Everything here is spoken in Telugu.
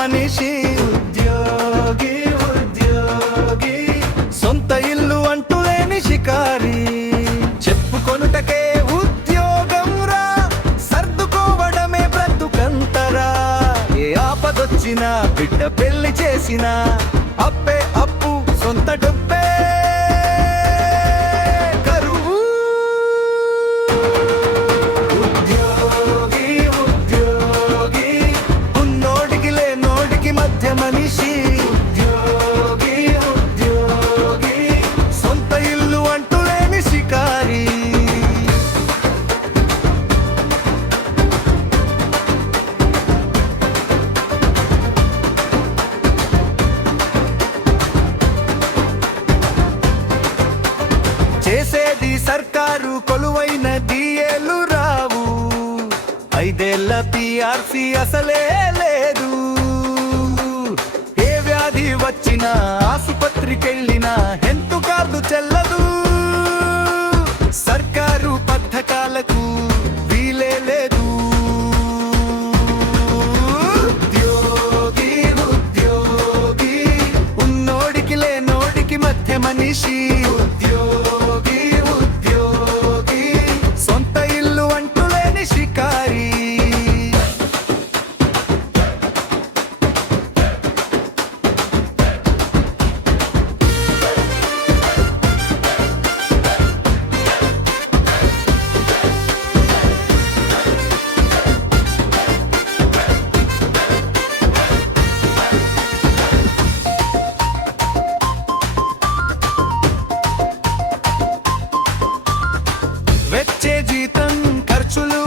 మనిషి ఉద్యోగి ఉద్యోగి, సొంత ఇల్లు అంటూ లేని షికారి, చెప్పుకొనుటకే ఉద్యోగం రా, సర్దుకోవడమే బ్రతుకంతరా. ఏ ఆపదొచ్చినా బిడ్డ పెళ్లి చేసినా అప్పే అప్పు, సొంత డబ్బే కరువు. ఉద్యోగి ఉద్యోగి, ఉన్నోడికి లేనోడికి మధ్య మనిషి ఉద్యోగి ఉద్యోగి, సొంత ఇల్లు అంటూ లేని షికారి. చేసేది సర్కారు, కొలువైన డిఏలు రావు, 5 ఏళ్ల పిఆర్సి అసలే లేదు. ఏ వ్యాధి వచ్చినా ఆసుపత్రికెళ్ళినా హెల్త్ కార్డు చెల్లదు. సర్కారు పథకాలకు వీలే లేదు. ఉద్యోగి ఉద్యోగి, ఉన్నోడికి లేనోడికి మధ్య మనిషి ఉద్యోగి ఉద్యోగి, సొంత ఇల్లు అంటూ లేని షికారి. వచ్చే జీతం ఖర్చులు